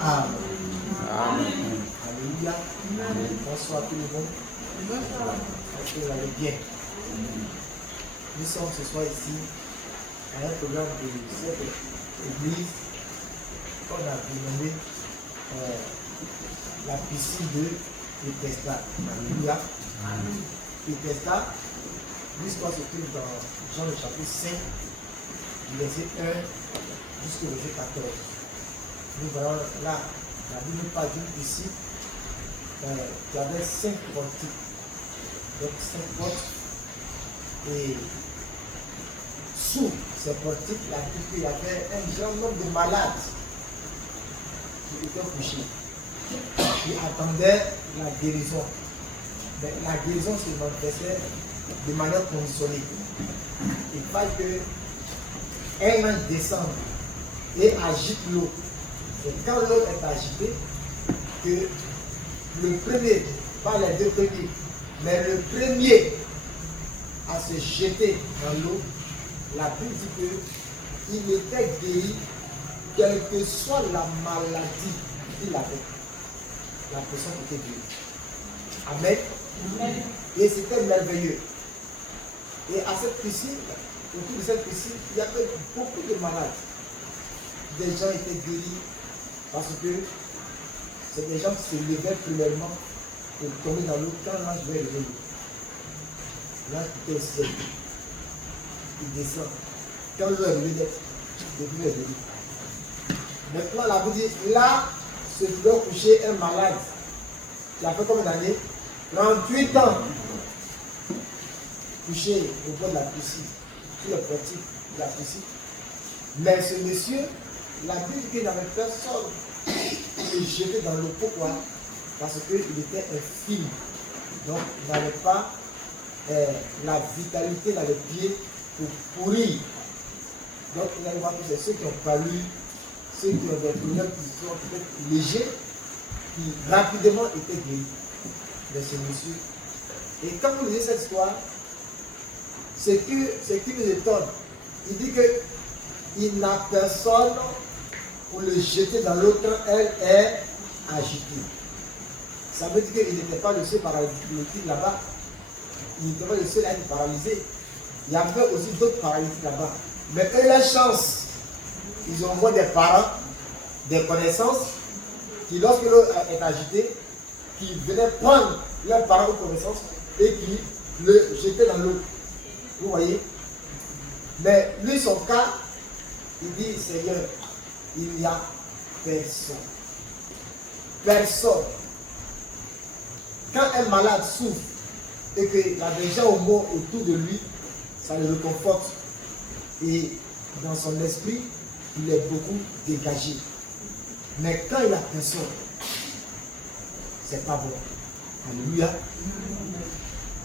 Amen. Amen. Alléluia. Bonsoir tout le monde. Bonsoir. Est-ce que vous allez bien? Nous sommes ce soir ici à un programme de cette église qu'on a dénommé la piscine de Bethesda. Alléluia. Bethesda, l'histoire se trouve dans Jean le chapitre 5, du verset 1 jusqu'au verset 14. Nous voyons là, la Bible nous parle d'une piscine qui avait 5 portiques. Donc 5 portes. Et sous ces portiques, il y avait un grand nombre de malades qui étaient couchés, qui attendaient la guérison. Mais la guérison se manifestait de manière conditionnée. Il fallait qu'un ange descende et agite l'eau. Et quand l'eau est agitée, que le premier, pas les deux premiers, mais le premier à se jeter dans l'eau, la Bible dit qu'il était guéri, quelle que soit la maladie qu'il avait. La personne était guérie. Amen. Amen. Et c'était merveilleux. Et à cette piscine, autour de cette piscine, il y avait beaucoup de malades. Des gens étaient guéris parce que c'est des gens qui se levaient premièrement pour tomber dans l'eau quand l'ange va lever l'eau. L'ange était au ciel. Il descend. Quand l'eau est levée, il est guéri. Maintenant, la Bible dit, là, se trouvait coucher un malade qui a fait combien d'années? 38 ans. Couché au bord de la piscine, sur le portique de la piscine. Mais ce monsieur, la Bible dit qu'il n'avait personne pour le jeter dans l'eau. Pourquoi? Parce qu'il était infirme. Donc, il n'avait pas la vitalité dans les pieds pour courir. Donc, il allait voir tous ceux qui ont palu, ceux qui ont des problèmes qui sont peut-être légers, qui rapidement étaient guéris de ce monsieur. Et quand vous lisez cette histoire, ce qui nous étonne, il dit qu'il n'a personne pour le jeter dans l'eau quand elle est agitée. Ça veut dire qu'il n'était pas le seul paralytique là-bas. Il n'était pas le seul à être paralysé. Il y avait aussi d'autres paralytiques là-bas. Mais eux, la chance, ils ont des parents, des connaissances, qui lorsque l'eau est agitée, qui venaient prendre leurs parents aux connaissances et qui le jetaient dans l'eau. Vous voyez? Mais lui, son cas, il dit, Seigneur, il n'y a personne. Personne. Quand un malade souffre et qu'il y a des gens au monde autour de lui, ça le réconforte. Et dans son esprit, il est beaucoup dégagé. Mais quand il n'y a personne, c'est pas bon. Alléluia.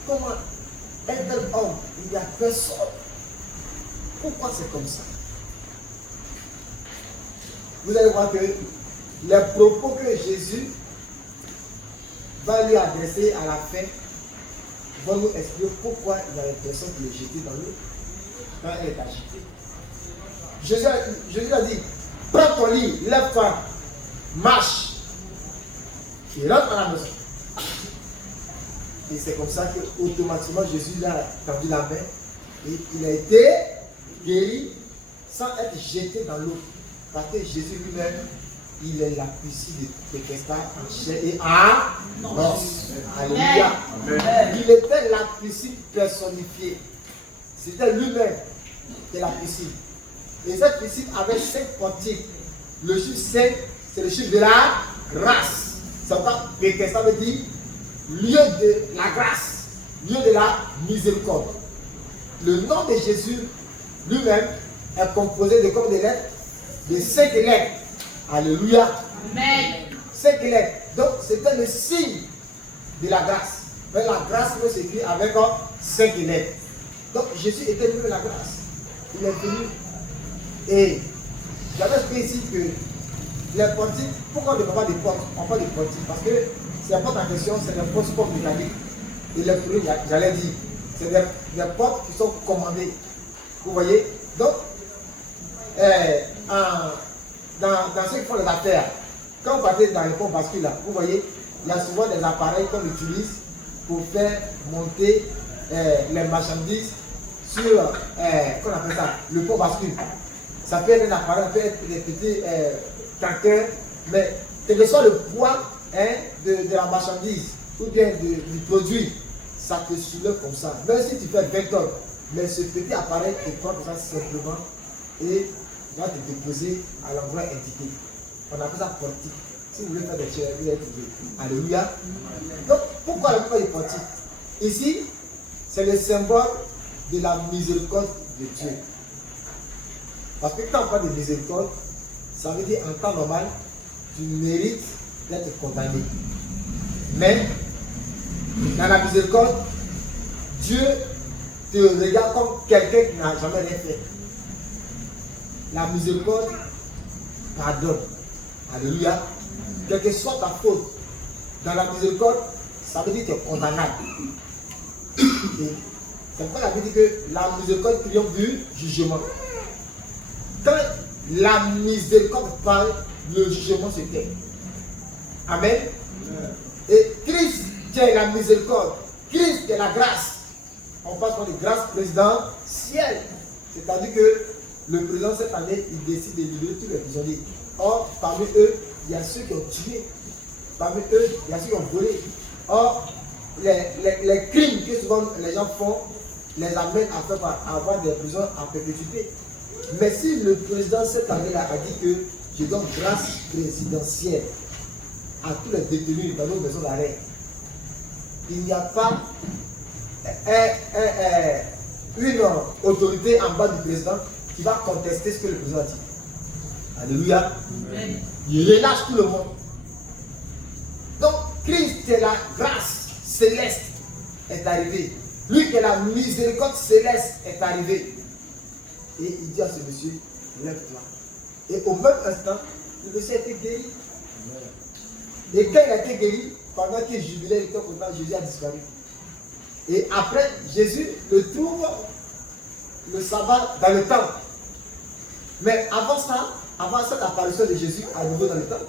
Comment un tel homme, il n'y a personne? Pourquoi c'est comme ça? Vous allez voir que les propos que Jésus va lui adresser à la fin vont nous expliquer pourquoi il y a personne qui est jeté dans l'eau quand elle est agitée. Jésus a dit, prends ton lit, lève-toi, marche. Il rentre dans la maison. Et c'est comme ça qu'automatiquement Jésus lui a tendu la main et il a été guéri sans être jeté dans l'eau. Parce que Jésus lui-même, il est la piscine de Bethesda en chair et en os. Alléluia. Il était la piscine personnifiée. C'était lui-même qui est la piscine. Et cette piscine avait 5 portiques. Le chiffre 5, c'est le chiffre de la grâce. C'est pourquoi Bethesda veut dire lieu de la grâce, lieu de la miséricorde. Le nom de Jésus lui-même est composé de combien de lettres? De 5 lettres. Alléluia. Amen. 5 lettres. Donc c'était le signe de la grâce. Mais la grâce peut s'écrire avec 5 lettres. Donc Jésus était lui la grâce. Il est venu. Et j'avais expliqué ici que les portiques, pourquoi on ne parle pas des portes? On parle des portiques parce que c'est la porte en question, c'est des portes comme mécaniques. Et les produits, j'allais dire, c'est des portes qui sont commandées. Vous voyez? Donc, dans ceux qui font les affaires, Quand vous partez dans les ponts bascules là, vous voyez, il y a souvent des appareils qu'on utilise pour faire monter les marchandises sur, qu'on appelle ça, le pont bascule. Ça peut être un appareil, ça peut être des petits tracteurs, mais quel que soit le poids de la marchandise ou bien du produit, ça te soulève comme ça. Même si tu fais 20 tonnes, mais ce petit appareil te prend comme ça simplement et va te déposer à l'endroit indiqué. On appelle ça portique. Si vous voulez faire des choses, vous allez trouver. Alléluia. Donc, pourquoi la plupart est portique? Ici, c'est le symbole de la miséricorde de Dieu. Parce que quand on parle de miséricorde, ça veut dire en temps normal, tu mérites d'être condamné. Mais, dans la miséricorde, Dieu te regarde comme quelqu'un qui n'a jamais rien fait. La miséricorde pardonne. Alléluia. Quelle que soit ta faute, dans la miséricorde, ça veut dire que tu es condamnable. C'est pourquoi la Bible dit que la miséricorde triomphe du jugement. Quand la miséricorde parle, le jugement se tait. Amen. Et Christ qui est la miséricorde, Christ qui est la grâce. On parle de grâce présidentielle. C'est-à-dire que le président cette année, il décide de libérer tous les prisonniers. Or, parmi eux, il y a ceux qui ont tué. Parmi eux, il y a ceux qui ont volé. Or, les crimes que souvent les gens font les amènent à avoir des prisons à perpétuité. Mais si le président cette année-là a dit que je donne grâce présidentielle à tous les détenus dans nos maisons d'arrêt, il n'y a pas une autorité en bas du président qui va contester ce que le président a dit. Alléluia. Amen. Il relâche tout le monde. Donc, Christ est la grâce céleste est arrivé. Lui qui est la miséricorde céleste est arrivé. Et il dit à ce monsieur, lève-toi. Et au même instant, le monsieur a été guéri. Et quand il a été guéri, pendant qu'il jubilait, il était content, Jésus a disparu. Et après, Jésus le trouve le sabbat dans le temple. Mais avant ça, avant cette apparition de Jésus à nouveau dans le temple,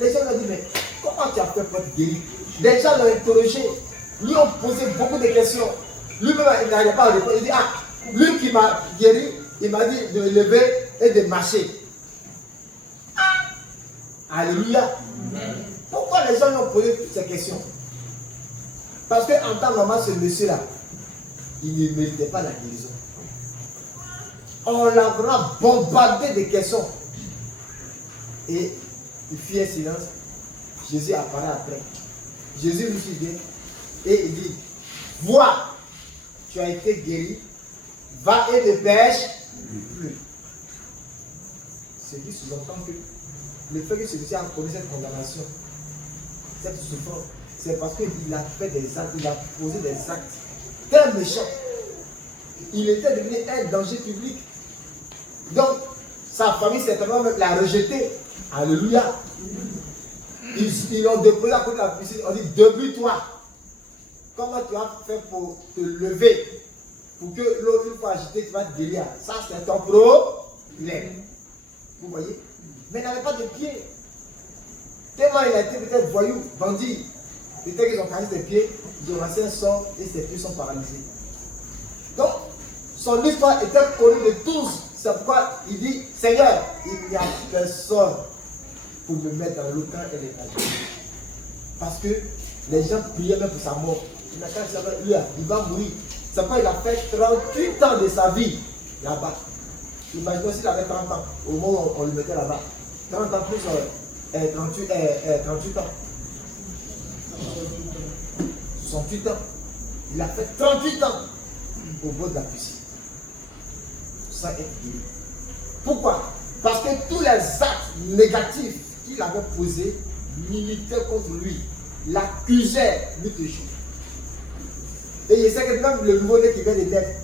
les gens lui ont dit, mais comment tu as fait pour être guéri? Les gens l'ont interrogé, lui ont posé beaucoup de questions. Lui-même, il n'arrivait pas à répondre. Il dit, ah, lui qui m'a guéri, il m'a dit de me lever et de marcher. Alléluia. Pourquoi les gens lui ont posé toutes ces questions? Parce qu'en temps normal, ce monsieur-là, il ne méritait pas la guérison. On l'a vraiment bombardé de questions. Et il fit un silence. Jésus apparaît après. Jésus lui dit, et il dit, vois, tu as été guéri, va et ne pêche plus. Ce qui sous-entend que le fait que celui-ci a connu cette condamnation, cette souffrance, c'est parce qu'il a fait des actes, il a posé des actes très méchants. Il était devenu un danger public. Donc, sa famille certainement l'a rejeté. Alléluia. Ils l'ont déposé à côté de la piscine. On dit, debout-toi. Comment tu vas faire pour te lever? Pour que l'eau, une fois agitée, tu vas te guérir. Ça, c'est ton problème. Vous voyez? Mais il n'avait pas de pieds. Tellement il a été peut-être voyou, bandit. Peut-être qu'ils ont cassé ses pieds, ils ont lancé un sort et ses pieds sont paralysés. Donc, son histoire était connue de tous. C'est pourquoi il dit, Seigneur, il n'y a personne pour me mettre dans l'eau quand elle est agitée. Parce que les gens priaient même pour sa mort. Il va mourir. C'est pourquoi il a fait 38 ans de sa vie là-bas. Imaginez s'il avait 30 ans, au moment où on le mettait là-bas. 30 ans plus 38 ans. 68 ans. Il a fait 38 ans au bord de la piscine. Ça est guéri. Pourquoi? Parce que tous les actes négatifs qu'il avait posés militaient contre lui, l'accusaient lui toujours. Et je sais que même le nouveau-né qui vient de naître,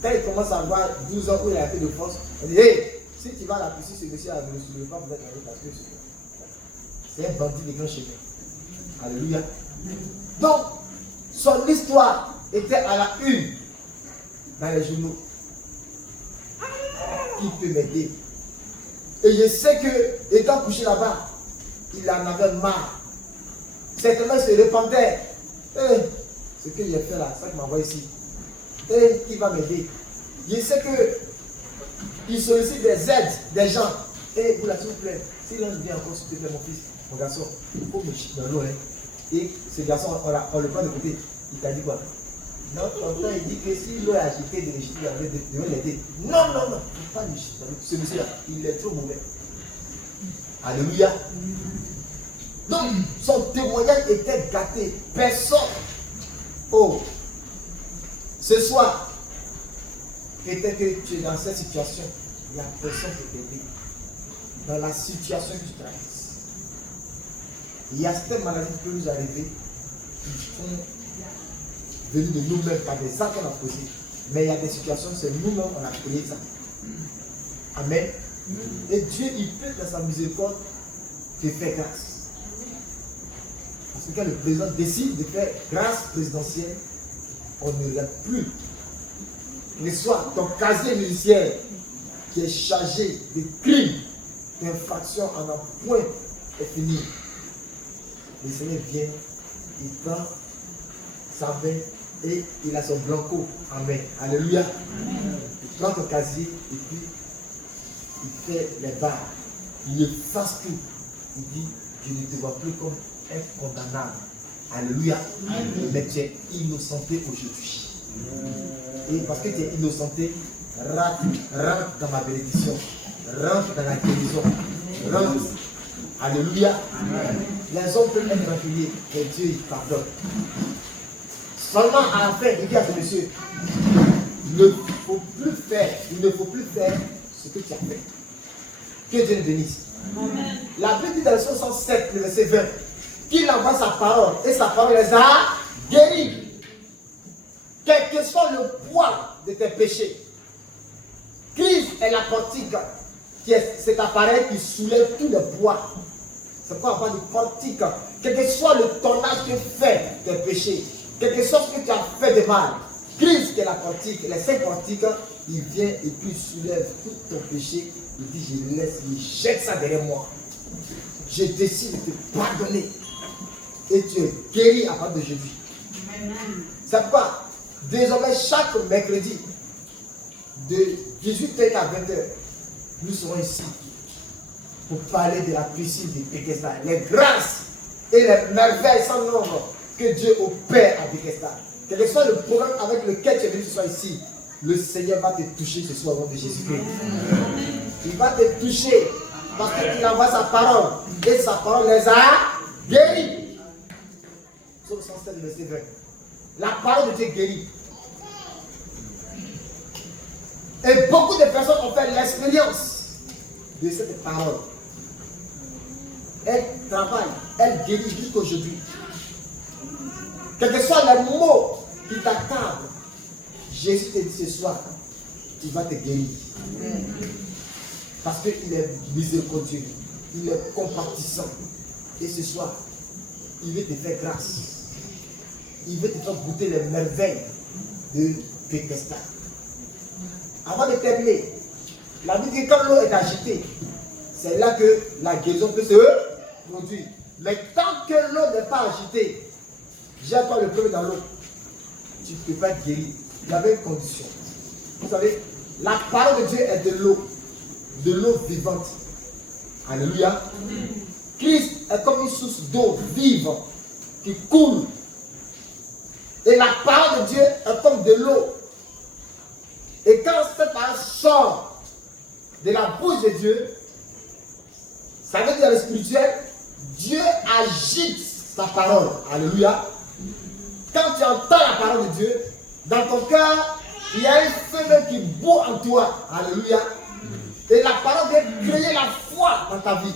quand il commence à avoir 12 ans où il a fait de force, on dit, hey, si tu vas à la piscine, ce monsieur ne se soulève pas pour être avec parce que c'est un bandit de grand chemin. Alléluia. Donc, son histoire était à la une dans les journaux. Qui peut m'aider? Et je sais que, étant couché là-bas, il en avait marre. Certainement, il se repentait. Ce que j'ai fait là, ça qui m'envoie ici. Et qui va m'aider? Je sais que il sollicite des aides, des gens. Et vous là, s'il vous plaît, si l'un vient encore, s'il te plaît, mon fils, mon garçon, il faut me chier dans l'eau. Hein. Et ce garçon, on le prend de côté. Il t'a dit quoi? Non, tonton, il dit que si l'eau est agitée de l'Égypte, il devait l'aider. Non, non, non, il ne faut pas lui chier dans l'eau. Ce monsieur-là, il est trop mauvais. Alléluia. Donc, son témoignage était gâté. Personne. Oh, ce soir, peut-être que tu es dans cette situation, il n'y a personne pour t'aider. Dans la situation que tu traverses. Il y a certaines maladies qui peuvent nous arriver, qui sont venues de nous-mêmes par des actes qu'on a posés. Mais il y a des situations, c'est nous-mêmes qu'on a créé ça. Amen. Et Dieu, il peut dans sa miséricorde te faire grâce. Parce que quand le président décide de faire grâce présidentielle, on ne regarde plus. Mais soit ton casier judiciaire qui est chargé de crimes, d'infractions en un point est fini. Le Seigneur vient, il prend sa main et il a son blanco en main. Alléluia. Il prend ton casier et puis il fait les barres. Il efface tout. Il dit, je ne te vois plus comme un condamnable. Alléluia. Mais tu es innocenté aujourd'hui. Et parce que tu es innocenté, rentre dans ma bénédiction. Rentre dans la guérison. Rentre. Alléluia. Les hommes peuvent être rancuniers, mais Dieu il pardonne. Seulement à la fin, il dit à ce monsieur, il ne faut plus faire ce que tu as fait. Que Dieu nous bénisse. La Bible dit dans le 67, le verset 20, qu'il envoie sa parole et sa parole les a guéris. Quel que soit le poids de tes péchés, Christ est la portique, qui est cet appareil qui soulève tout le poids. C'est pourquoi on parle de portique. Quel que soit le tonnage que fait tes péchés, quel que soit ce que tu as fait de mal, Christ qui est la portique, les 5 portiques, il vient et puis il soulève tout ton péché. Il dit, je le laisse, il jette ça derrière moi. Je décide de te pardonner. Et tu es guéri à partir d'aujourd'hui. C'est pourquoi, désormais, chaque mercredi, de 18h à 20h, nous serons ici pour parler de la puissance de Bethesda, les grâces et les merveilles sans nombre que Dieu opère à Bethesda. Quel que soit le programme avec lequel tu es venu ce soir ici, le Seigneur va te toucher ce soir au nom de Jésus-Christ. Il va te toucher parce qu'il envoie sa parole et sa parole les a guéris. Psaume 107, verset 20. La parole de Dieu guérit. Et beaucoup de personnes ont fait l'expérience de cette parole. Elle travaille, elle guérit jusqu'aujourd'hui. Quels que soient les mots qui t'accordent, Jésus te dit ce soir, il va te guérir. Parce qu'il est miséricordieux, il est compatissant. Et ce soir, il veut te faire grâce. Il veut te faire goûter les merveilles de Bethesda. Avant de terminer, la Bible dit que quand l'eau est agitée, c'est là que la guérison peut se produire. Mais tant que l'eau n'est pas agitée, j'ai pas le premier dans l'eau, tu ne peux pas être guéri. Il y avait une condition. Vous savez, la parole de Dieu est de l'eau vivante. Alléluia. Christ est comme une source d'eau vive qui coule. Et la parole de Dieu est comme de l'eau. Et quand cette parole sort de la bouche de Dieu, ça veut dire dans le spirituel, Dieu agite sa parole. Alléluia. Quand tu entends la parole de Dieu, dans ton cœur, il y a un feu qui bout en toi. Alléluia. Et la parole vient créer la foi dans ta vie.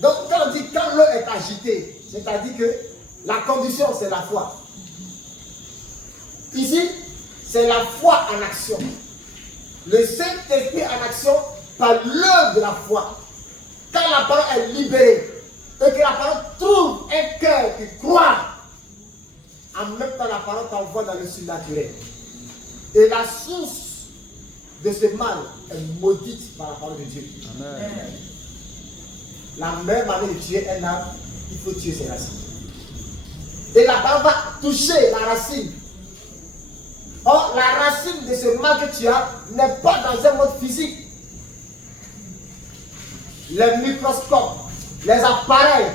Donc quand on dit quand l'eau est agitée, c'est-à-dire que la condition c'est la foi. Ici, c'est la foi en action. Le Saint-Esprit en action par l'œuvre de la foi. Quand la parole est libérée et que la parole trouve un cœur qui croit, en même temps la parole t'envoie dans le surnaturel. Et la source de ce mal est maudite par la parole de Dieu. Amen. la meilleure manière de tuer un arbre, il faut tuer ses racines. Et la parole va toucher la racine. Or, la racine de ce mal que tu as n'est pas dans un mode physique. Les microscopes, les appareils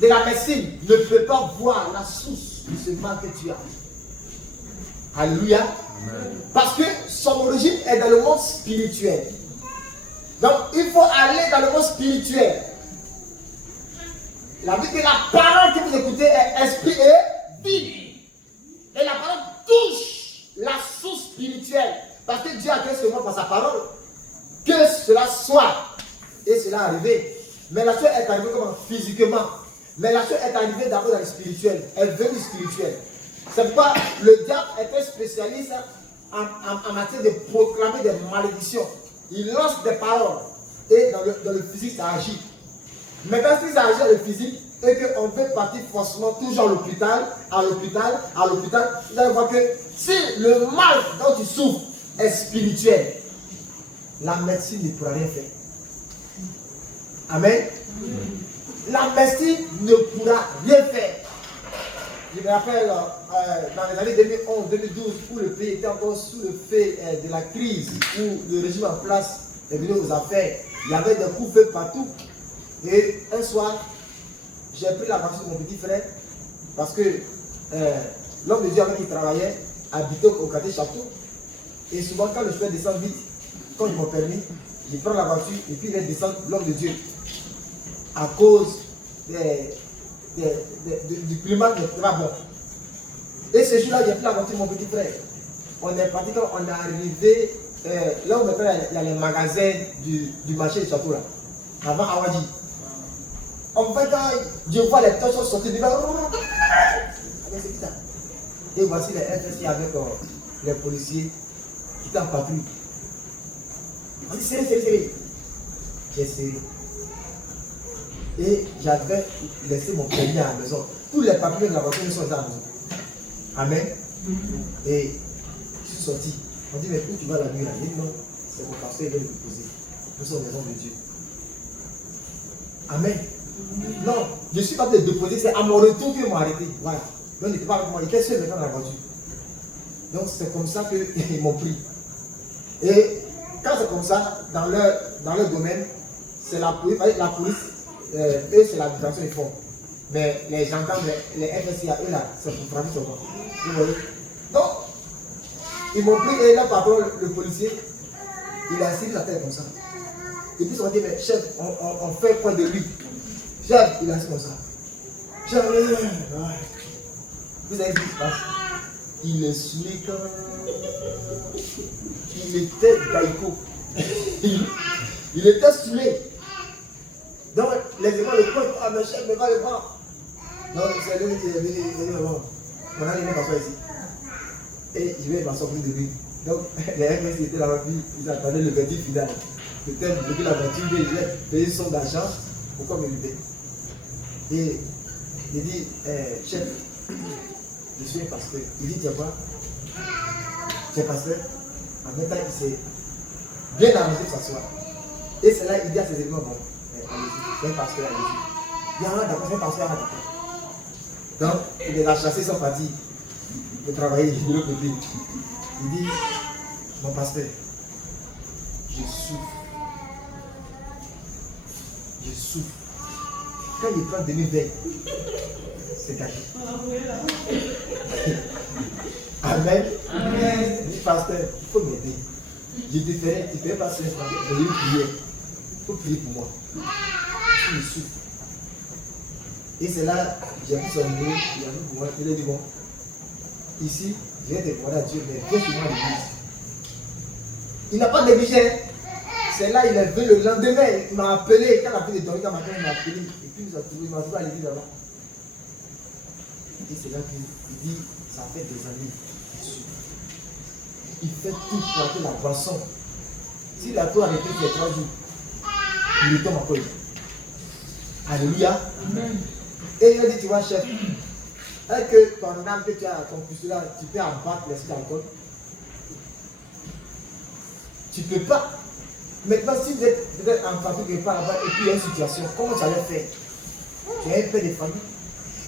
de la médecine ne peuvent pas voir la source de ce mal que tu as. Alléluia. Amen. Parce que son origine est dans le monde spirituel. Donc, il faut aller dans le monde spirituel. La vie que la parole que vous écoutez est esprit et vie. Et la parole touche la source spirituelle. Parce que Dieu a créé ce monde par sa parole. Que cela soit. Et cela est arrivé. Mais la chose est arrivée comment? Physiquement. Mais la chose est arrivée d'abord dans le spirituel. Elle est venue spirituelle. C'est pourquoi le diable est un spécialiste en matière de proclamer des malédictions. Il lance des paroles. Et dans le physique, ça agit. Maintenant, si ça agit dans le physique, et qu'on veut partir forcément toujours à l'hôpital, vous allez voir que si le mal dont tu souffres est spirituel, la médecine ne pourra rien faire. Amen. La médecine ne pourra rien faire. Je me rappelle dans les années 2011-2012, où le pays était encore sous le fait de la crise, où le régime en place est venu aux affaires. Il y avait des coups faits partout. Et un soir, j'ai pris la voiture de mon petit frère parce que l'homme de Dieu avec qui il travaillait habitait au quartier Château. Et souvent, quand le chauffeur descend vite, quand ils m'ont permis, je prends la voiture et puis il descend l'homme de Dieu. À cause du climat qui n'est pas bon. Et ce jour-là, j'ai pris la voiture de mon petit frère. On est parti quand on est arrivé là où maintenant il y a les magasins du marché de Château là, avant Awadi. En fait, quand je vois les torches sortir devant, et voici les FSI avec les policiers qui étaient en patrouille. On dit serré. J'ai serré. Et j'avais laissé mon permis à la maison. Tous les papiers de la voiture sont dans la maison. Amen. Et je suis sorti. On dit, mais où tu vas la nuit là? Il dit, non, c'est mon pasteur, il vient de me poser. Nous sommes maison de Dieu. Amen. Non, je ne suis pas de déposer, c'est à mon retour qu'ils m'ont arrêté. Voilà. Donc, il n'était pas avec moi, il était seul maintenant dans la voiture. Donc, c'est comme ça qu'ils m'ont pris. Et quand c'est comme ça, dans leur domaine, c'est la police, eux, c'est l'administration, ils font. Mais les gendarmes, les FSIA, eux là, c'est pour frapper sur moi. Vous voyez? Donc, ils m'ont pris et là, par contre, le policier, il a assis la tête comme ça. Et puis, ils ont dit, mais chef, on fait quoi de lui? Chef, il a assis comme ça. Chef, vous avez vu ce qui se passe? Il est saoulé quand il était daïko. Il était saoulé. Donc, les gens le pointent, ah, mais chef, mais va le voir. Donc, c'est lui qui est venu, bon, on a venu m'asseoir ici. Et je vais m'asseoir plus de lui. Donc, les MS étaient là-bas, ils attendaient le verdict final. Peut-être bloquer la voiture, il voulait payer une somme d'argent, pourquoi me lever? Et il dit, chef, je suis un pasteur. Il dit, tiens quoi? Tu es pasteur? En même temps, il s'est bien arrangé pour s'asseoir. Et c'est là, il dit à ses éléments, bon, allez-y, c'est un pasteur, allez-y. Il y a un d'accord, c'est un pasteur, d'accord. Donc, il les a chassés sans partie de travailler de l'autre côté. Il dit, mon pasteur, je souffre. Je souffre. Quand il prend demi-veille, c'est gâché. Amen. Amen. Il dit, pasteur, il faut m'aider. Je te ferai, tu ne peux pas se faire, je vais prier. Il faut prier pour moi. Je souffre. Et c'est là, j'ai pris son numéro, il a vu pour moi, il a dit, bon, ici, je vais te demander à Dieu, mais viens chez moi à l'église. Il n'a pas négligé. C'est là, il est venu le lendemain, il m'a appelé, quand il a fait des dormir, quand matin, il m'a appelé, et puis il m'a trouvé à l'église là-bas. Et c'est là qu'il dit, ça fait des années qu'il souffre. Il fait tout pour arrêter la boisson. S'il a tout arrêté, il fait 3 jours, il retombe encore. Alléluia. Amen. Et il a dit, tu vois, chef, est-ce que ton âme que tu as, ton postulat, tu peux abattre l'esprit d'alcool? Tu ne peux pas. Maintenant, si vous êtes peut-être en famille quelque part là-bas et puis il y a une situation, comment tu allais faire? Tu as un père de famille.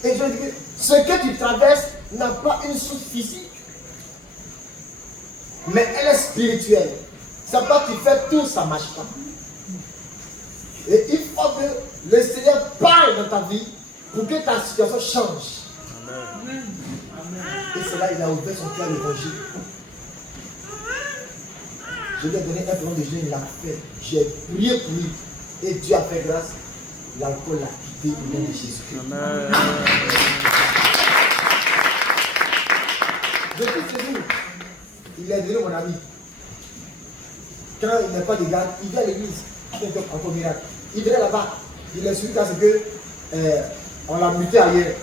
Et je dis que ce que tu traverses n'a pas une source physique, mais elle est spirituelle. Ça veut dire que tu fais tout, ça ne marche pas. Et il faut que le Seigneur parle dans ta vie pour que ta situation change. Amen. Et c'est là qu'il a ouvert son cœur à l'évangile. Je lui ai donné un plan de jeûne, il l'a fait. J'ai prié pour lui. Et Dieu a fait grâce. L'alcool l'a quitté au nom de Jésus. Amen. Depuis ce jour, il est devenu mon ami. Quand il n'a pas de garde, il vient à l'église. Il fait encore miracle. Il vient là-bas. Il est suivi parce que on l'a muté ailleurs.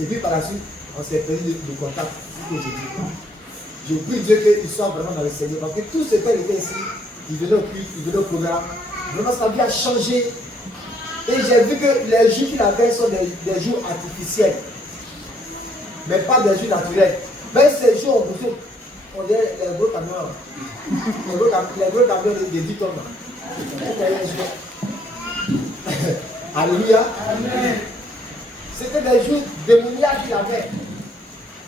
Et puis par la suite, on s'est perdu de contact. C'est ce que je dis. Je prie Dieu qu'il soit vraiment dans le Seigneur. Parce que tout ce qu'il était ici, il venait au culte, il venait au programme. Vraiment, sa vie a changé. Et j'ai vu que les jours qu'il avait sont des jours artificiels. Mais pas des jours naturels. Mais ces jours, on dirait les gros camions. Les gros camions de 10 tonnes. Alléluia. Amen. C'était des jours démoniaques qu'il avait.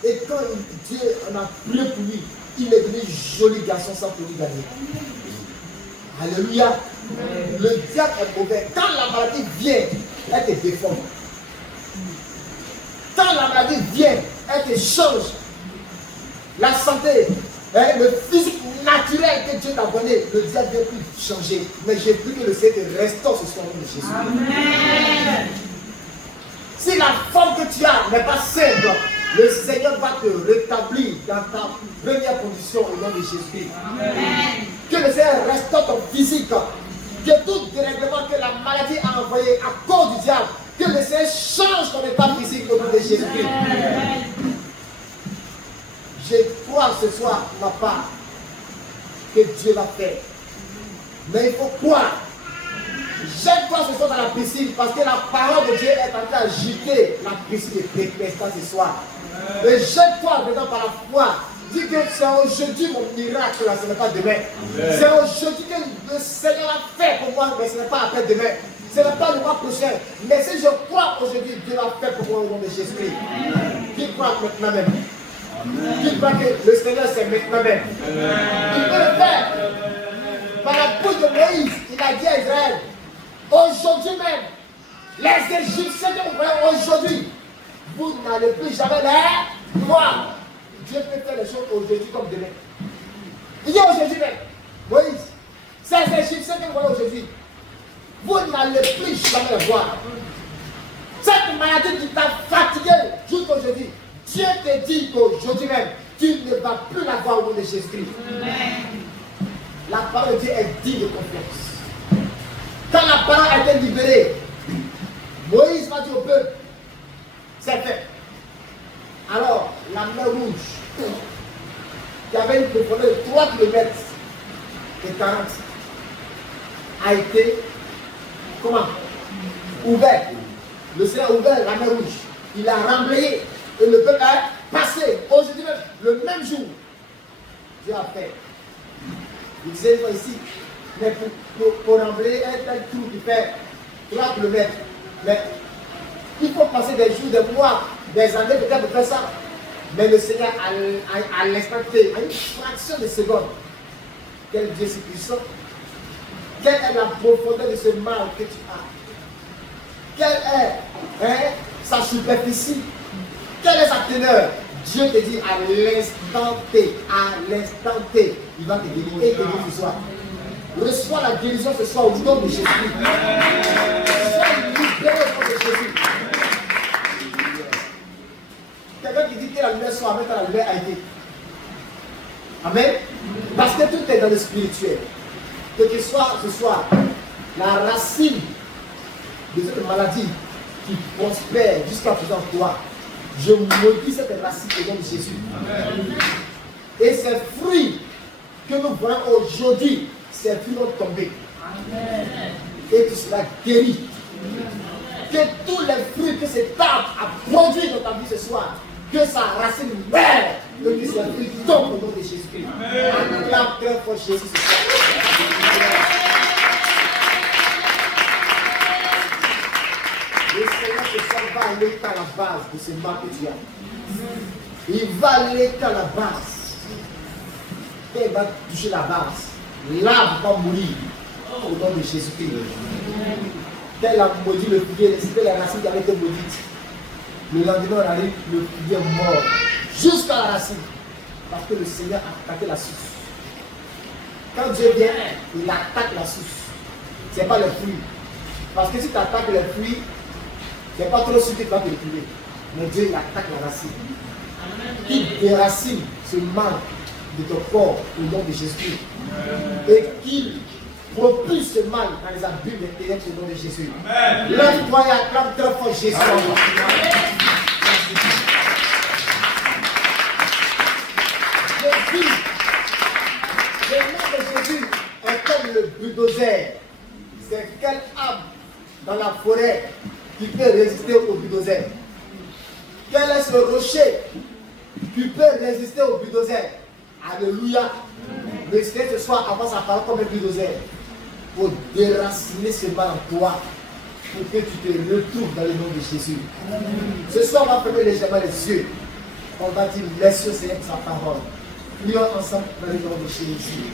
Et quand Dieu en a prié pour lui, il est devenu joli garçon sans pour lui gagner. Alléluia. Amen. Le diable est mauvais. Quand la maladie vient, elle te défend. Quand la maladie vient, elle te change. La santé, le physique naturel que Dieu t'a donné, le diable ne vient plus changer. Mais j'ai pris que le Seigneur restaure ce soir au nom de Jésus. Amen. Si la forme que tu as n'est pas simple, le Seigneur va te rétablir dans ta première condition au nom de Jésus. Amen. Que le Seigneur restaure ton physique. Que tout dérèglement que la maladie a envoyé à cause du diable, que le Seigneur change ton état physique au nom de Jésus. Amen. Je crois ce soir, ma part, que Dieu va faire. Mais il faut croire. Jette-toi ce soir dans la piscine parce que la parole de Dieu est en train d'agiter la piscine de Bethesda ce soir. Et jette-toi dedans par la foi. Dis que c'est aujourd'hui mon miracle, ce n'est pas demain. C'est aujourd'hui que le Seigneur a fait pour moi, mais ce n'est pas après demain. Ce n'est pas le mois prochain. Mais si je crois aujourd'hui, Dieu l'a fait pour moi au nom de Jésus-Christ. Qui croit maintenant même? Qui croit que le Seigneur c'est maintenant même? Il peut le faire. Par la bouche de Moïse, il a dit à Israël, aujourd'hui même, les Égyptiens que vous voyez aujourd'hui, vous n'allez plus jamais les voir. Dieu peut faire les choses aujourd'hui comme demain. Il dit aujourd'hui même, Moïse, ces Égyptiens que vous voyez aujourd'hui, vous n'allez plus jamais les voir. Cette maladie qui t'a fatigué jusqu'aujourd'hui, Dieu te dit qu'aujourd'hui même, tu ne vas plus la voir au nom de Jésus-Christ. La parole de Dieu est digne de confiance. Quand la parole a été libérée, Moïse va dire au peuple, c'est fait. Alors, la mer rouge, qui avait une profondeur de 3 km et 40, a été, comment? Ouvert. Le Seigneur a ouvert la mer rouge. Il a remblayé. Et le peuple a passé. Aujourd'hui même, le même jour, Dieu a fait. Il disait ici, mais pour remblayer un tel trou qui fait 3 km, mais il faut passer des jours, des mois, des années peut-être pour faire ça. Mais le Seigneur, à l'instant T, à une fraction de seconde, quel Dieu si puissant, quelle est la profondeur de ce mal que tu as? Quelle est sa superficie? Quelle est sa teneur? Dieu te dit à l'instant T, il va te guérir et te guérir ce soir. Reçois la guérison ce soir au nom de Jésus. Sois libéré au nom de Jésus. Quelqu'un qui dit que la lumière soit, maintenant la lumière a été. Amen. Parce que tout est dans le spirituel. Que tu sois ce soir la racine de cette maladie qui prospère jusqu'à présent toi. Je maudis cette racine au nom de Jésus. Amen. Et ces fruits que nous voyons aujourd'hui, ces fruits vont tomber. Amen. Et tu seras guéri. Que tous les fruits que cet arbre a produit dans ta vie ce soir, que sa racine meure, que ces fruits tombent au nom de Jésus-Christ. Acclame très fort Jésus ce soir. Le Seigneur ce soir va aller à la base de ce mal que tu as. Il va aller à la base. Et il va toucher la base. L'arbre va mourir au nom de Jésus-Christ. Tel a maudit le figuier, c'était la racine qui avait été maudite. Le lendemain, on arrive, le figuier est mort jusqu'à la racine. Parce que le Seigneur a attaqué la source. Quand Dieu vient, il attaque la source. Ce n'est pas le fruit. Parce que si tu attaques les fruits, ce n'est pas trop sûr que tu vas te retrouver. Mais Dieu il attaque la racine. Qu'il déracine ce mal de ton corps au nom de Jésus. Et qu'il propulse ce mal dans les abus des ténèbres au nom de Jésus. Lève-toi et acclame très fort Jésus. Jésus, le nom de Jésus est comme le bulldozer. C'est quel arbre dans la forêt qui peut résister au bulldozer? Quel est ce rocher qui peut résister au bulldozer? Alléluia. Le Seigneur ce soir avance sa parole comme un bulldozer pour déraciner ce mal en toi, pour que tu te retrouves dans le nom de Jésus. Ce soir, on va fermer légèrement les yeux. On va dire merci au Seigneur pour sa parole. Prions ensemble dans le nom de Jésus.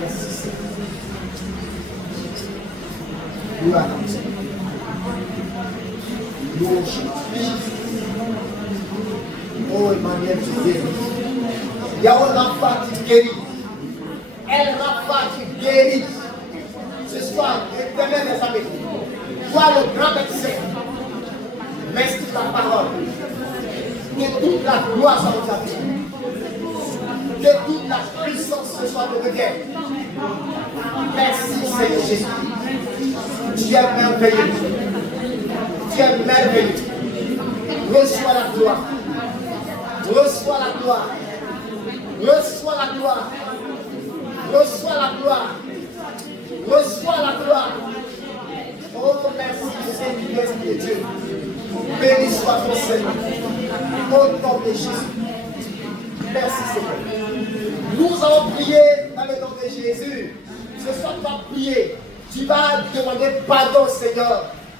Merci Seigneur. Gloire à Dieu. Louange. Oh Emmanuel, tu guéris. Yahweh Rapha, tu guéris. El Rapha, tu guéris. Ce soir, éternel des amis, toi le grand médecin, merci ta parole. Que toute la gloire soit aux amis. Que toute la puissance ce soit de guerre. Merci Seigneur Jésus. Tu es merveilleux. Tu es merveilleux. Reçois la gloire. Reçois la gloire. Reçois la gloire. Reçois la gloire. Reçois la gloire. Oh, merci Seigneur de Dieu. Béni soit ton Seigneur. Au nom de Jésus. Merci Seigneur. Nous allons prier dans le nom de Jésus. Ce soir, tu vas prier. Tu vas demander pardon, Seigneur.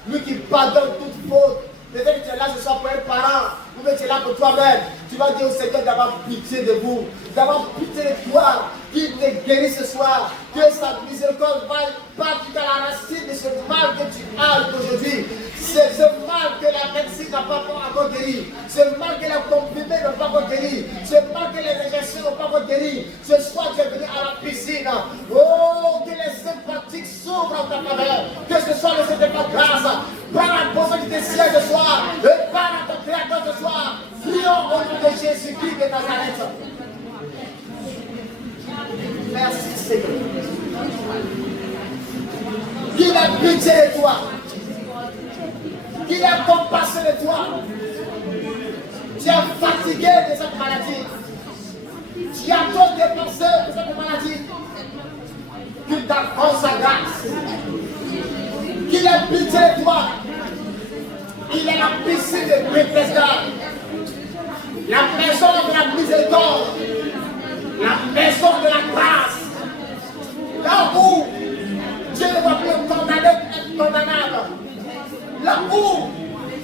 Lui qui pardonne toute faute. Peut-être que tu es là ce soir pour un parent. Ou bien tu es là pour toi-même. Tu vas dire au Seigneur d'avoir pitié de vous. D'avoir pitié de toi. Qu'il te guérisse ce soir. Que sa miséricorde va partir dans la racine de ce mal que tu as aujourd'hui. C'est ce mal que la médecine n'a pas encore guéri. Ce mal que les comprimés n'ont pas encore guéri. Ce mal que les injections n'ont pas encore guéri. Ce soir tu es venu à la piscine. Oh, que les sympathiques s'ouvrent en ta faveur. Que ce soit le Seigneur de grâce. Prends la position qui te siège ce soir. Et parle à ton Créateur ce soir. Prions au nom de Jésus-Christ de Nazareth. Merci Seigneur. Qu'il ait pitié de toi. Qu'il ait compassion de toi. Tu es fatigué de cette maladie. Tu as trop dépensé de cette maladie. Qu'il t'accorde sa grâce. Qu'il ait pitié de toi. Il est la piscine de Bethesda. La maison de la miséricorde. La maison de la grâce. Là où Dieu ne va plus condamner être condamnable. Là où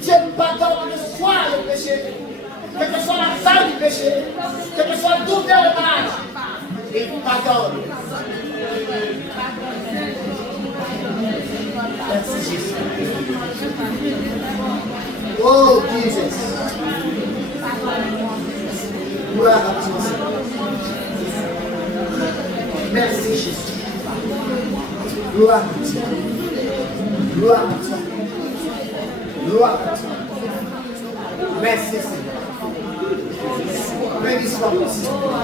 Dieu pardonne le soir le péché. Quelle que soit la taille du péché. Quel que soit d'où vient le mal. Il pardonne. Merci Jésus. Oh Jesus. Gloire à toi. Merci Jésus. Gloire à toi. Gloire à toi. Gloire à toi. Merci Seigneur. Béni soit ton Seigneur.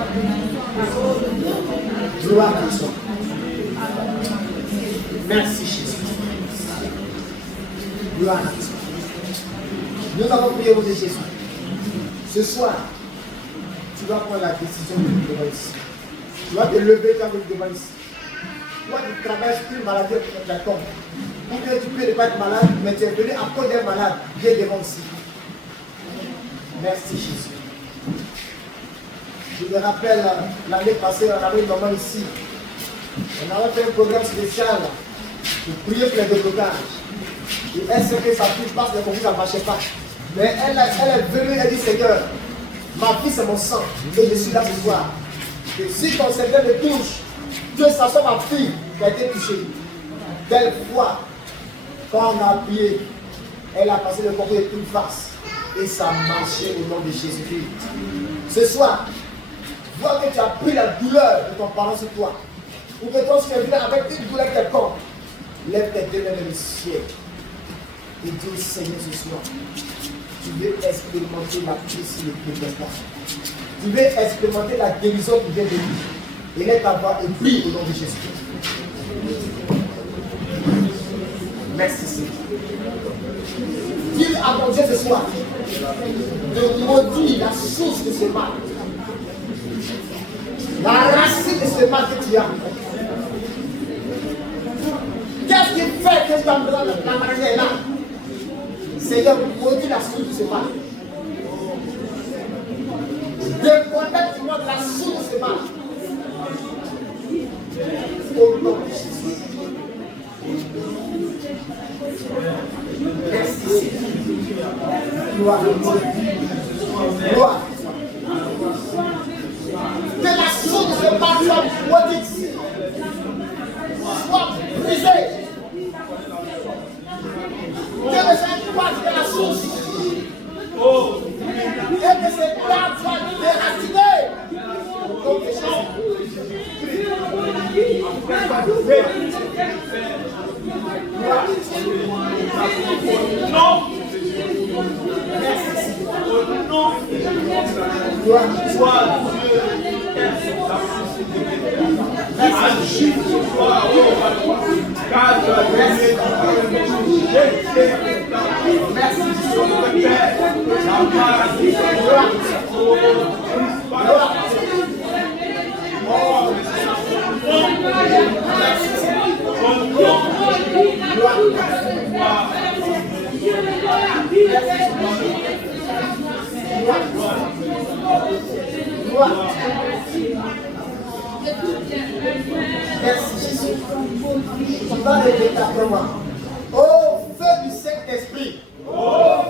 Gloire à toi. Merci Jésus. Gloire à toi. Nous avons prié au nom de Jésus. Ce soir, tu vas prendre la décision de venir devant ici. Tu vas te lever quand tu es devant ici. Toi, tu traverses une maladie pour ta tombe. Ou bien tu peux ne pas être malade, mais tu es venu à cause d'un malade. Viens devant ici. Merci Jésus. Je me rappelle l'année passée, on avait une maman ici. On avait fait un programme spécial pour prier pour les déblocages. Et elle sait que sa fille passe, elle a compris que ça ne marchait pas. Mais elle est venue, elle dit Seigneur, ma fille c'est mon sang. Et je suis là ce soir. Et si ton Seigneur me touche, que ça soit ma fille qui a été touchée. Telle fois, quand on a appuyé, elle a passé le concours de une face. Et ça a marché au nom de Jésus-Christ. Ce soir, vois que tu as pris la douleur de ton parent sur toi. Ou que toi tu es venu avec une douleur quelconque. Lève tes deux mains dans le ciel. Et dis au Seigneur ce soir, tu veux expérimenter la paix sur le protestant. Tu veux expérimenter la guérison qui vient de lui. Et lève ta voix et prie au nom de Jésus. Merci Seigneur. Dis à ton Dieu ce soir de maudire la source de ce mal. La racine de ce mal que tu as. Qu'est-ce qui fait que la maladie est là? Seigneur, maudit la source de ce mal. Déconnecte-moi de la source de ce mal. Au nom de Jésus. Merci Seigneur. Gloire à Dieu. Gloire. Que la source de ce mal soit maudite. Soit brisée. Que le Seigneur parte de la source. Et que ces plans soient déracinés. Donc, non. Merci. Non. Merci Jésus. Tu vas répéter après moi. Ô feu du Saint-Esprit. Ô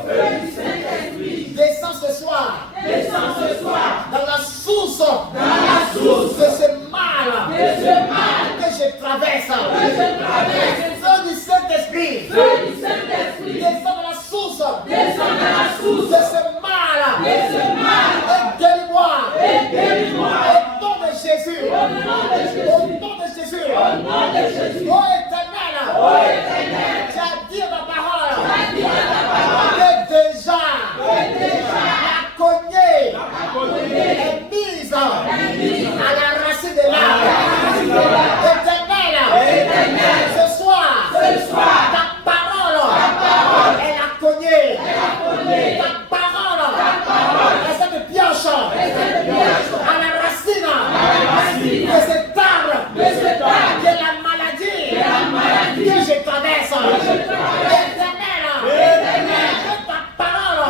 feu du Saint-Esprit. Descends ce soir. Descends ce soir. Dans la source. Dans la source. De ce mal. De ce mal. Que je traverse. Que je traverse. Feu du Saint-Esprit. Feu du Saint-Esprit. Descends dans la source. Descends dans la source. De ce mal. De ce mal. Et guéris-moi. Et guéris-moi. Au nom de Jésus. Au nom de Jésus. Au nom de Jésus. Au nom de Jésus. Ô Éternel. Ô Éternel. Tu as dit ta parole. Tu as dit ta parole. Que déjà. La cognée. Est mise. À la racine de l'arbre. Éternel. Éternel. Ce soir. Ta parole. Elle a cogné. Ta parole. Elle s'est de pioche. À la racine. De cet arbre. De la maladie. Que je traverse. Éternel. Que ta parole.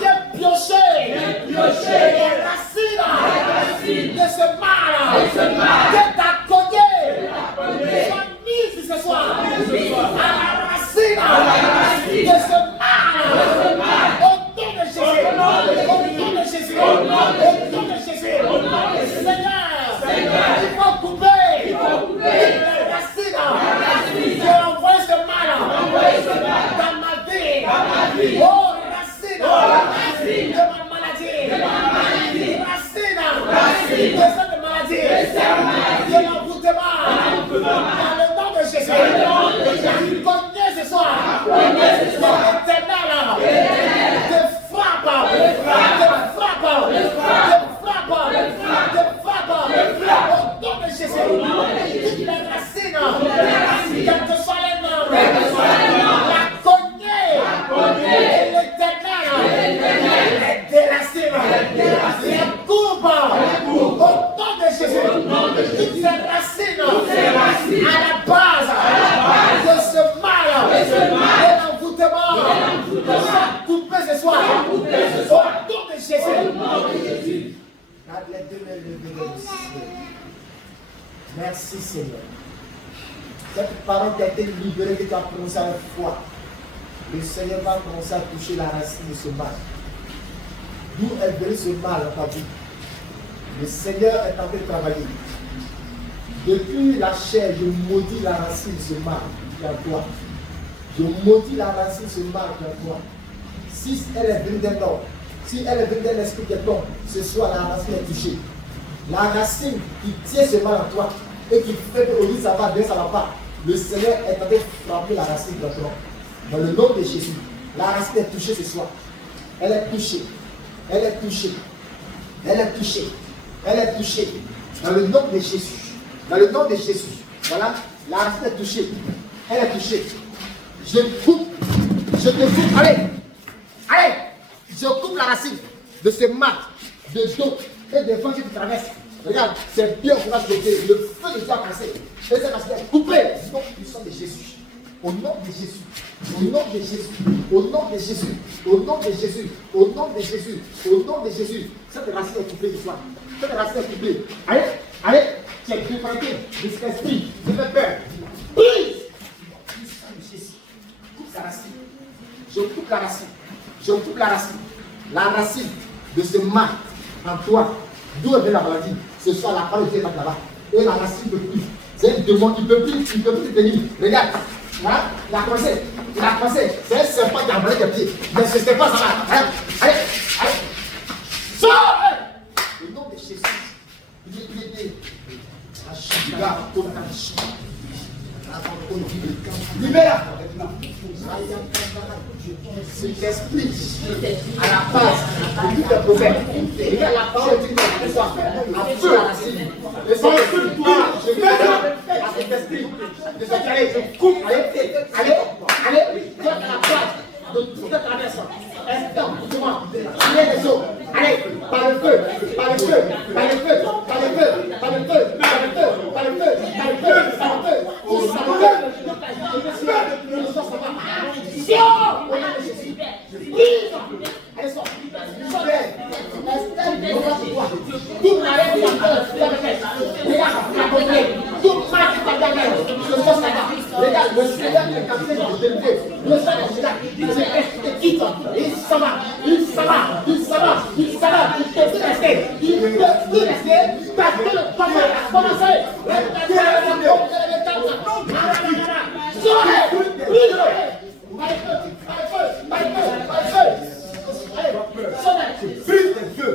Viens piocher. Les racines. De ce mal. Que ta cogné. Soit mise ce soir. À la racine. De ce mal. Au nom de Jésus. Au nom de Jésus. Au nom de Jésus. Seigneur. Il faut couper. Les racines. J'ai envoyé ce mal. Dans ma vie. Oh, racine. De ma maladie. Racine. De cette maladie. De l'envoûtement. Dans le nom de Jésus. Cognez ce soir. Éternel. Te frappe. Au nom de Jésus. Toutes les racines. Quel que soit les noms. La cognée. Et l'éternel. Les déracine. Les coupe. Au nom de Jésus. Toutes ces racines. À la base. De ce mal. De l'envoûtement. Soient coupées ce soir. Au nom de Jésus. Les deux mains levées dans le ciel. Merci Seigneur. Cette parole qui a été libérée, que tu as prononcée avec foi. le Seigneur va commencer à toucher la racine de ce mal. D'où est venu ce mal dans ta vie? Le Seigneur est en train de travailler. Depuis la chair, je maudis la racine de ce mal qui est en toi. Je maudis la racine de ce mal qui est en toi. Si elle est venue d'un homme, si elle est venue d'un esprit qui est bon, ce soir la racine est touchée. La racine qui tient ce mal en toi et qui fait qu'aujourd'hui ça va, demain ça ne va pas. Le Seigneur est en train de frapper la racine maintenant. Dans le nom de Jésus, la racine est touchée ce soir. Elle est touchée. Elle est touchée. Elle est touchée. Elle est touchée. Dans le nom de Jésus. Dans le nom de Jésus. Voilà. La racine est touchée. Elle est touchée. Je coupe. Je te coupe. Allez. Allez. Je coupe la racine de ce mal, de dos et des vents qui te traversent. Regarde, c'est bien qu'on va se lever. Le feu de Dieu a passé. Et cette racine est coupée. Donc, nous sommes de Jésus. Au nom de Jésus. Au nom de Jésus. Au nom de Jésus. Au nom de Jésus. Au nom de Jésus. Au nom de Jésus. Cette racine est coupée ce soir. Cette racine est coupée. Allez, allez. Tu es défendu de cet esprit. Je fais peur. Brise. Coupe sa racine. Je coupe la racine. Je coupe la racine. La racine de ce mal en toi. D'où est venue la maladie? Ce soir, la parole de Dieu est là-bas. Et la racine ne peut plus. C'est un démon qui ne peut plus tenir. Regarde. Voilà, il a commencé. Il a commencé. C'est un serpent qui a brûlé tes pieds. Mais ce n'est pas ça. Allez, allez, allez. Sors! Au nom de Jésus. Libère. Cet esprit à la base de tout le problème. Regarde la parole de Dieu ce soir. À feu. Et sans le feu de toi, je vais à cet esprit. De ce qui allait, je coupe. Allez, allez, allez. Toi à la base de toute la traverse. Instant, justement. Allez les eaux. Allez, par le feu, par le feu, par le feu, par le feu, par le feu, par le feu, par le feu, par le feu, par le feu. Tous par le feu. Allez, sors. Regarde, le Seigneur est en train de délever. Le Seigneur il s'en va, il s'en va, il s'en va, il s'en va, il peut plus rester, il peut plus rester, parce que le combat a commencé.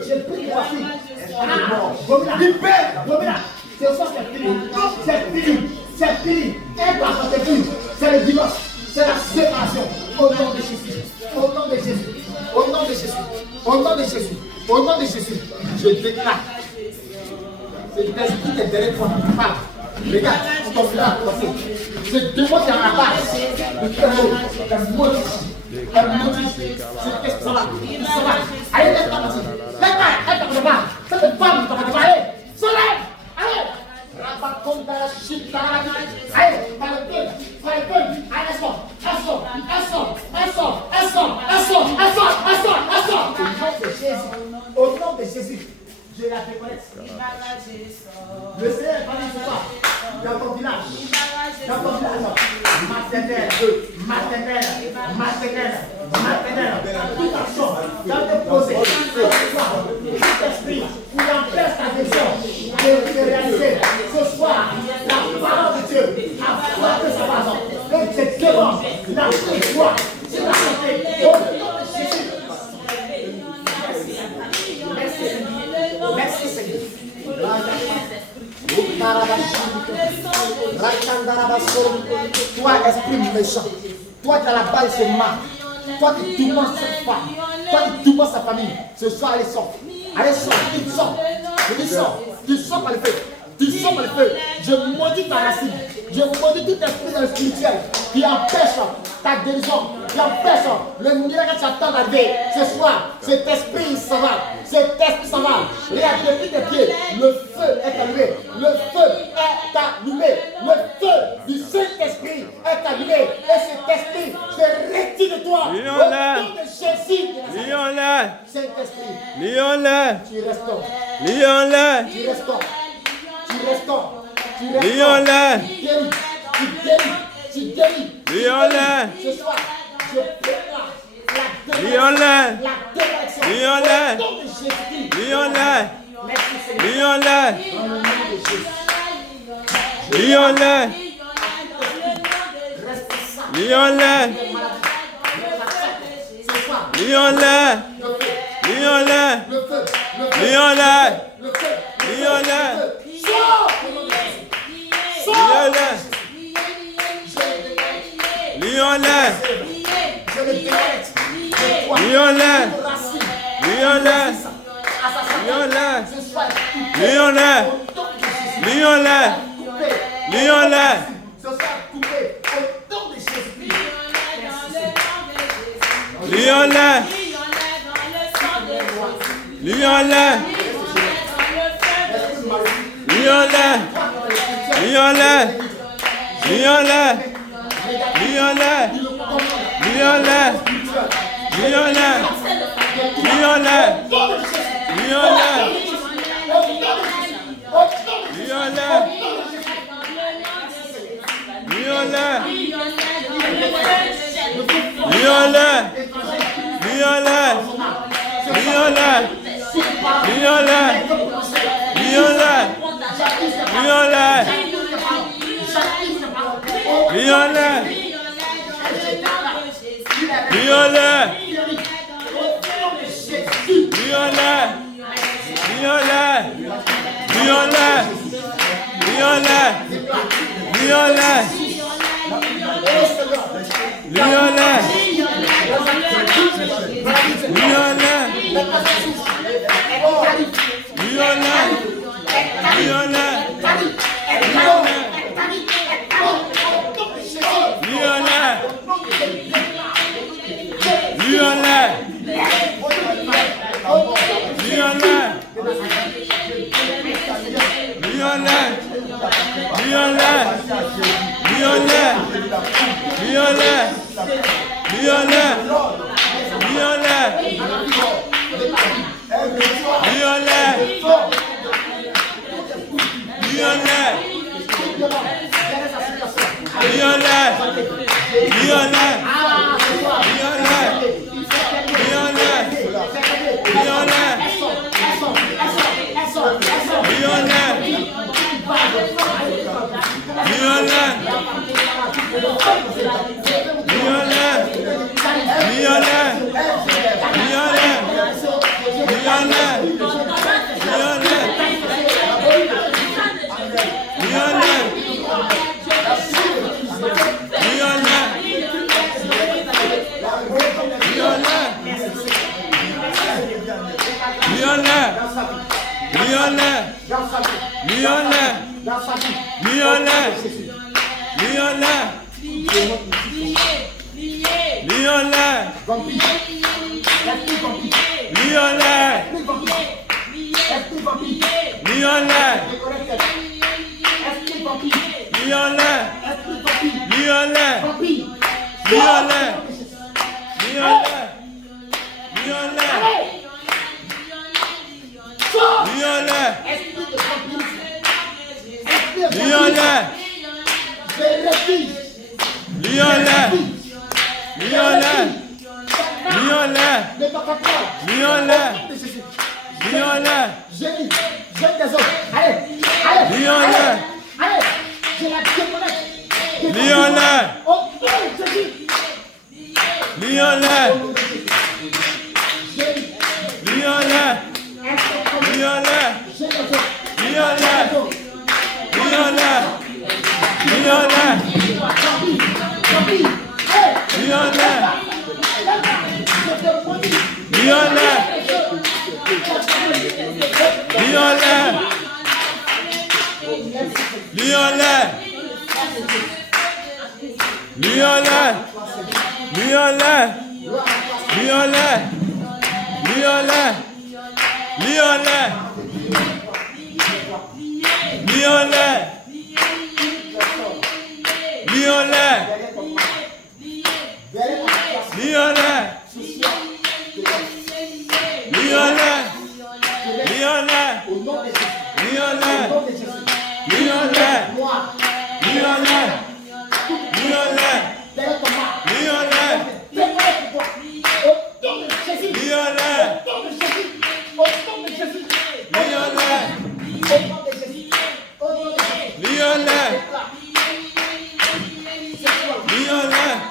J'ai pris la fille. C'est ça, c'est fini. C'est fini. C'est fini. C'est fini. C'est le divorce. C'est la séparation. Au nom de Jésus. Au nom de Jésus. Au nom de Jésus. Au nom de Jésus. Au nom de Jésus. Je déclare. C'est l'esprit qui est derrière toi. Regarde, ton frère commencé. Ce démon qui est en la base. Le maudit. Ça va. Allez, lève-toi, vas-y. Lève-toi, lève-toi, cette femme, tu vas aller. Soleil, allez. Allez, par le feu, au nom de Jésus, je la déconnecte. Le Seigneur est venu ce soir dans ton village. Maternelle. Toute action dans te poser tout esprit qui empêche ta vision de réaliser ce soir la parole de Dieu a frappé sa maison. Donc c'est devant la foi, c'est la santé. Au nom de Jésus. Merci Seigneur. Toi, esprit méchant, toi qui as la base ce mal, toi qui tourmentes cette femme, toi qui tourmentes sa famille, ce soir, allez, sors. Allez, sors, tu sors. Je dis sors, tu sors par le feu. Tu sors par le feu. Je maudis ta racine. Je maudis tout esprit dans le spirituel qui empêche ta guérison, qui empêche le miracle que tu attends d'arriver. Ce soir, cet esprit s'en va. Cet esprit s'en va. Regarde, depuis tes pieds, le feu est allumé. Le feu est allumé. Le feu du Saint-Esprit est allumé. Et cet esprit se retire de toi. Au nom de Jésus. Saint-Esprit. Tu restes. Tu restes. Tu guéris. Ce soir, Lions-les.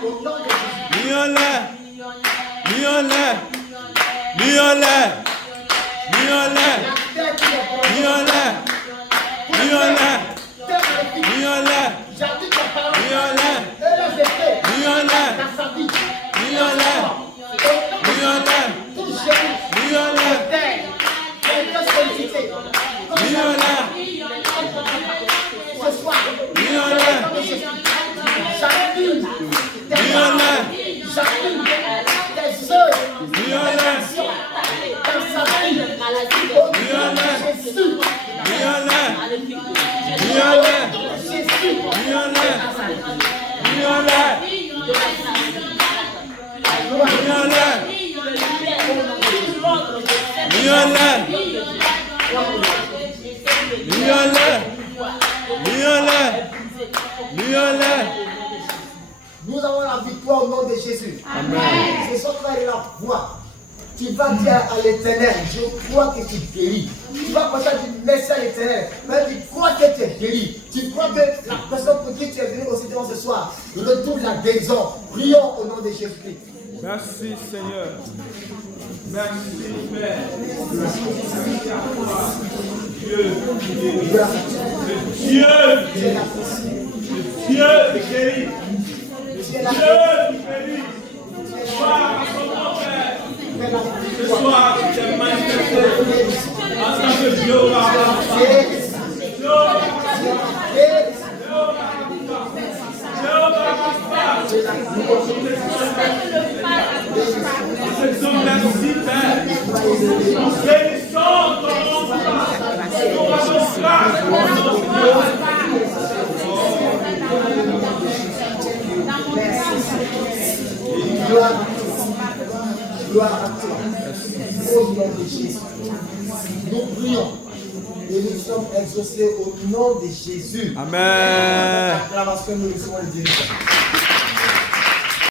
Au nom de Jésus. Lions-les. Lions-les. Lions-les. Lions-les. Lions-les. Lions-les. Lions-les. J'applique ta parole. Lions-les. Et les effets Lions-les. dans sa vie. Lions-les. Lions-les. Tout génie. Lions-les. Terre. Et de sollicité. Lions-les. Ce soir. Lions-les. J'appuie. Lions-les. J'appuie. Tes œuvres. Lions-les. Dans sa vie. Au nom de Jésus. Lions-les. Lions-les. Jésus. Lions-les. Lions-les. Lions-les. Lions-les. Lions-les. Lions-les. Lions-les. Nous avons la victoire au nom de Jésus. Amen. Ce soir, tu vas aller la voir. Tu vas dire à l'Éternel, je crois que tu guéris. Tu vas penser à dire merci à l'Éternel. Mais tu crois que tu es guéri. Tu crois que la personne pour qui tu es venu aussi devant ce soir retrouve la guérison. Prions au nom de Jésus-Christ. Merci Seigneur. Merci Père. Dieu. Dieu. Dieu guérit. Dieu guérit. Sois à son nom, Père. Ce soir, tu t'es manifesté en tant que Dieu Rapha. Nous te disons merci, Père. Nous bénissons ton nom, Père. Nous rendons grâce pour ton nom. Gloire à toi. Au nom de Jésus. Nous prions et nous sommes exaucés au nom de Jésus. Amen. Acclamation, nous recevons le Dieu.